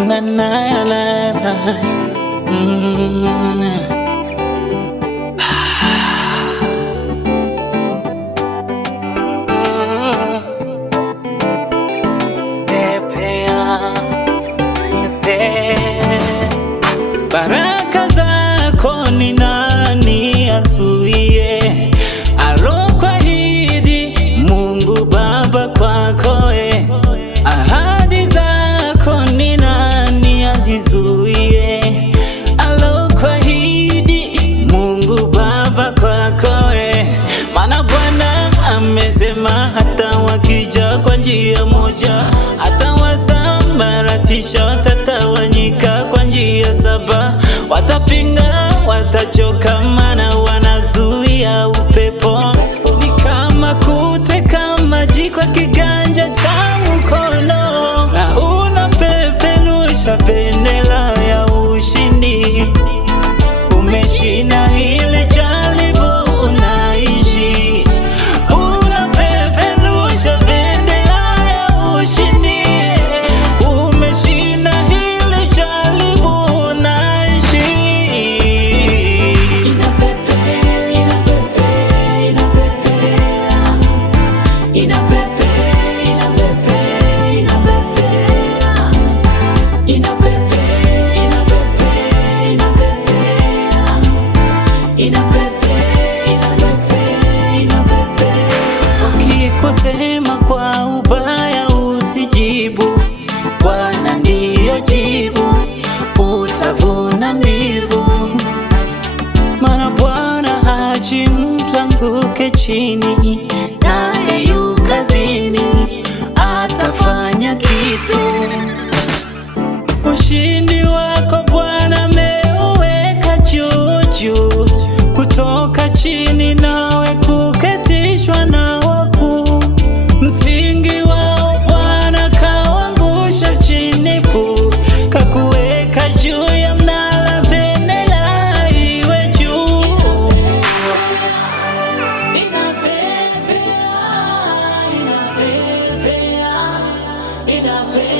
na na na. Mm. Baraka zako ni nani azuie? Alokuahidi Mungu Baba kwako, ahadi zako ni nani azizuie? Alokuahidi Mungu Baba kwako, maana Bwana amesema hata wakija kwa njia moja hata wasambaratisha, watatawanyika kwa njia saba. Watapinga, watachoka, maana wanazuia upepo. Ni kama kuteka maji kwa kiganja cha mkono, na unapeperusha bendera ya ushindi. Umeshinda ile jaribu, unaishi. Unapeperusha bendera ya ushindi. Umeshinda ile jaribu, unaishi. Inapepea, inapepea, inapepea. Inapepea, inapepea, inapepea. Inapepea, inapepea, inapepea. Inapepea, inapepea, inapepea. Ukikusema kwa ubaya usijibu, Bwana ndiyo jibu, utavuna mbivu. Maana Bwana haji mtu anguke chini, naye yu kazini, atafanya kitu. Ushindi wako Bwana ameuweka juu juu, kutoka chini nawe kuketishwa na wakuu. Msingi wao Bwana kauangusha chini pu, kakuweka juu ya mnara, bendera iwe juu. Inapepea, inapepea, inapepea.